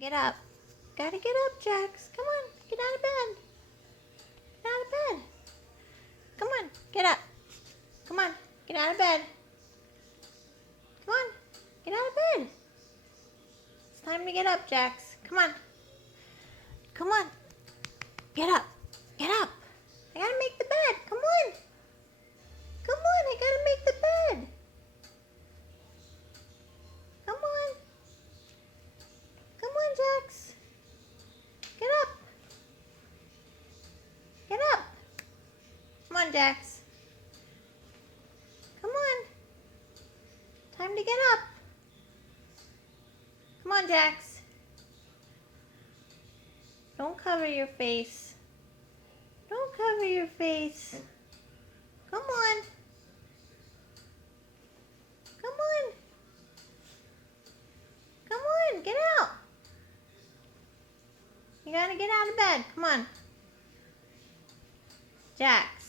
Get up. Gotta get up, Jax. Come on, get out of bed. Get out of bed. Come on, get up. Come on, get out of bed. Come on, get out of bed. It's time to get up, Jax. Come on. Come on. Get up. Get up. I gotta make the bed. Come on. Come on, I gotta make the bed. Come on. Come on, Jax. Get up. Get up. Come on, Jax. Come on. Time to get up. Come on, Jax. Don't cover your face. Don't cover your face. Come on. Come on. Come on, get out. You gotta get out of bed. Come on. Jax.